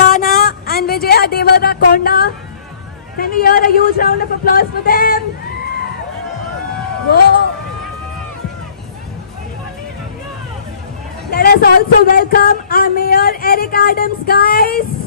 Kondana and Vijaya Devarakonda. Can we hear a huge round of applause for them? Whoa. Let us also welcome our Mayor Eric Adams, guys.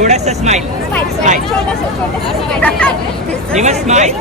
थोड़ा सा smile smile reverse smile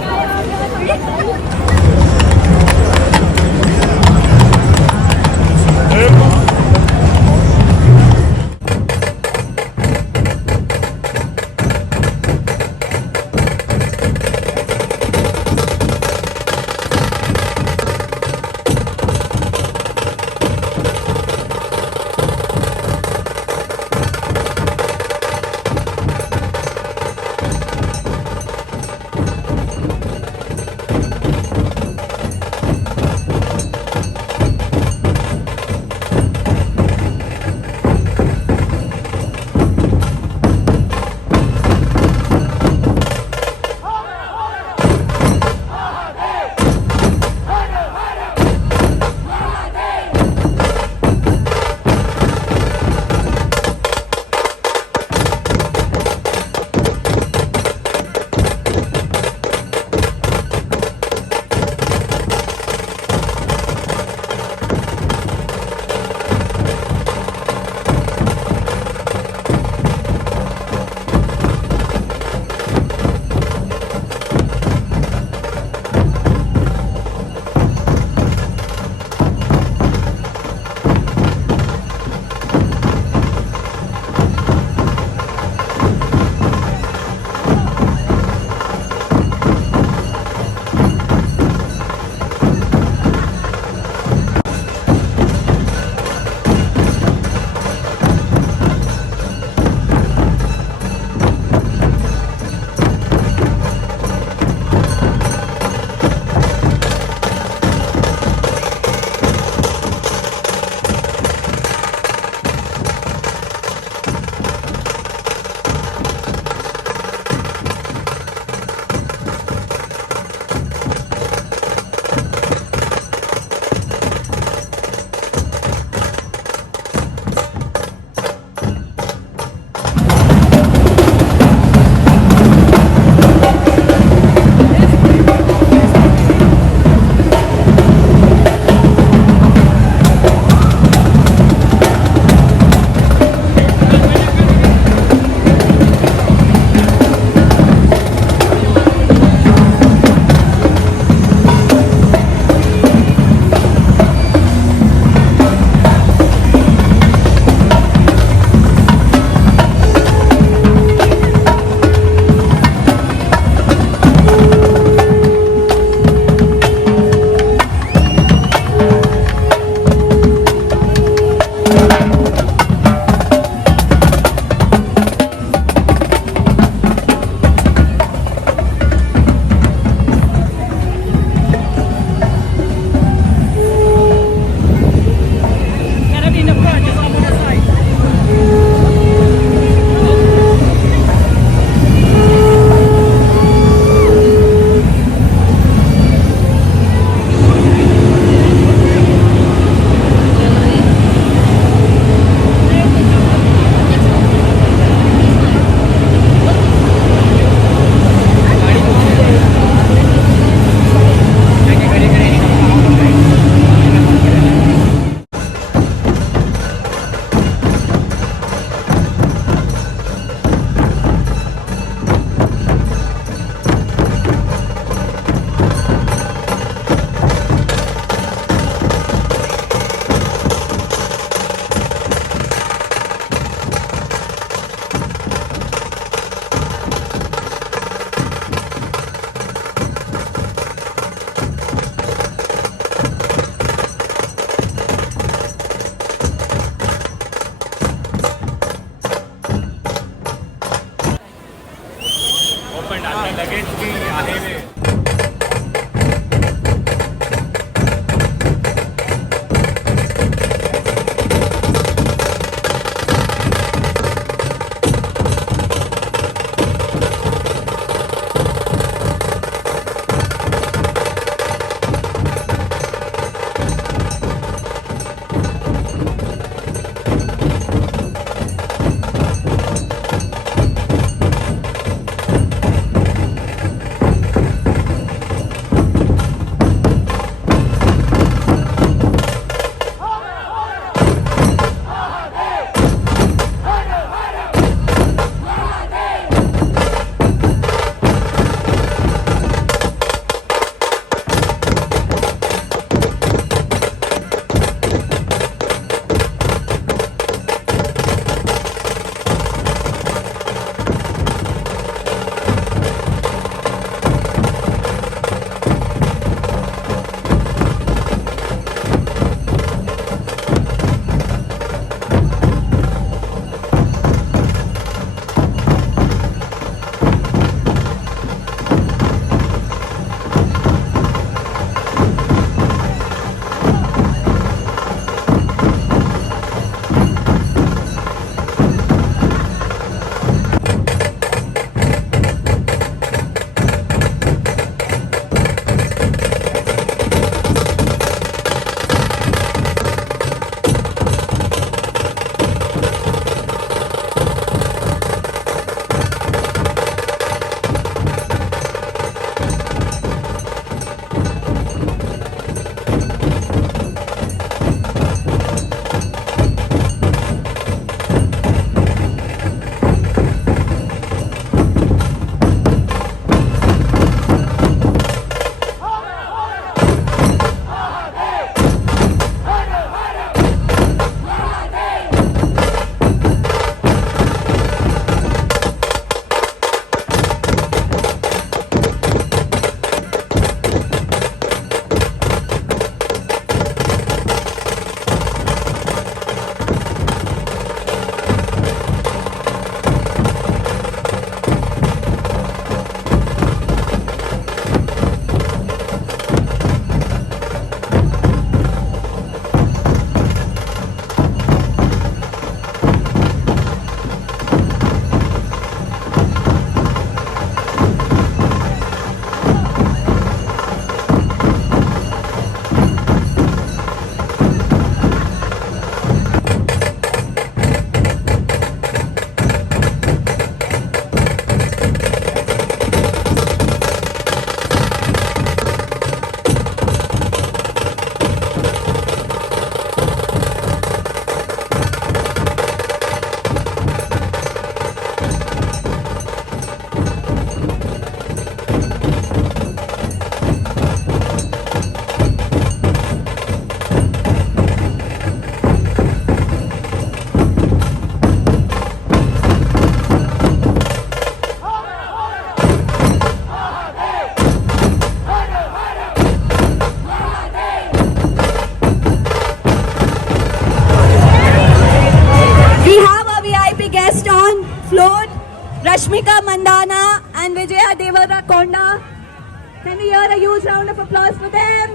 here. A huge round of applause for them.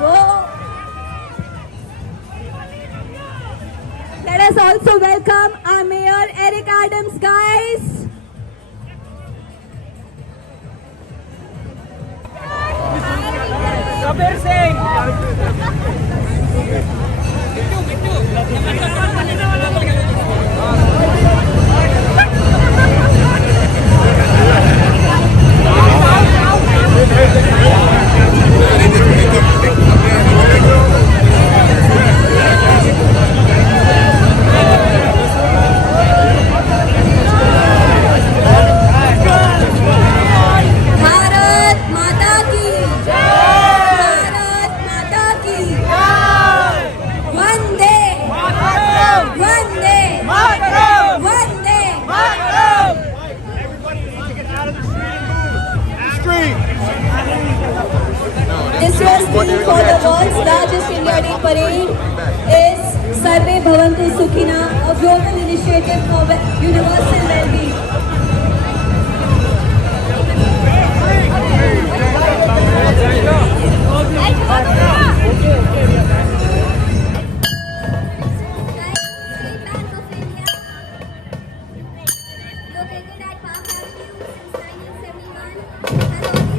Whoa. Let us also welcome our Mayor Eric Adams, guys. Kabir Singh. Bharat माता की जय। भारत माता की जय। वंदे वंदे वंदे। This year's theme for the world's largest India Day parade is Sarve Bhavantu Sukhina, a global initiative for universal well-being. Located at Park Avenue since 1971,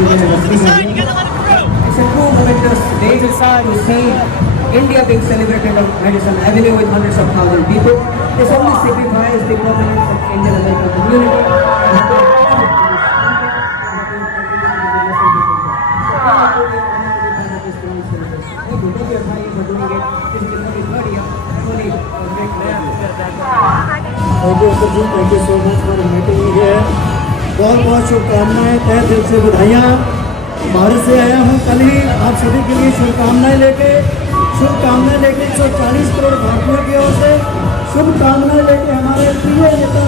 has always been supported. It's a true momentous day to see India being celebrated on Madison Avenue with hundreds of thousands of people. This only signifies the prominence of Indian American community Thank you so much for inviting me here. बहुत बहुत शुभकामनाएं, तहे दिल से बधाइयाँ। भारत से आया हूँ कल ही आप सभी के लिए शुभकामनाएं लेके 140 करोड़ भारतीयों की ओर से शुभकामनाएं लेके हमारे प्रिय नेता